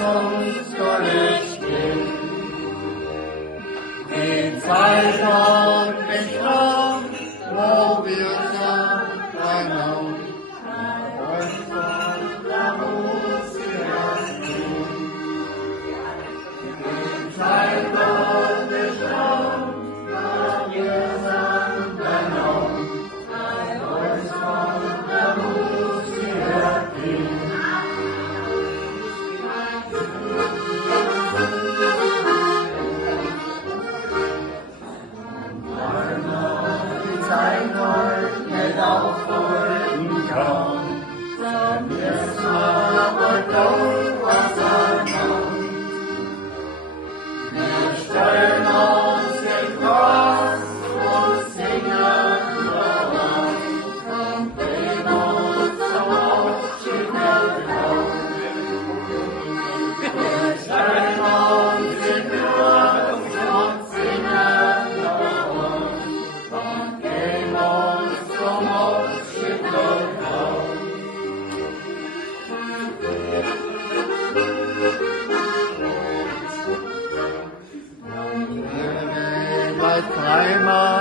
uns durchgeht. Die Zeit und Bestand, wo wir sagen, dein Name, und da muss wir tun. Die Zeit und Bestand, wo wir sagen, dein Name, und da muss wir tun. Sein Wort hält auch folgen kann, dann wirst du aber doch was erkannt. Wir stellen uns den Cross und singen voran, und bringen uns zum Aufstieg herauf. Wir stellen uns den Cross und singen voran, und geben uns zum Aufstieg herauf. Bleibt Heimat.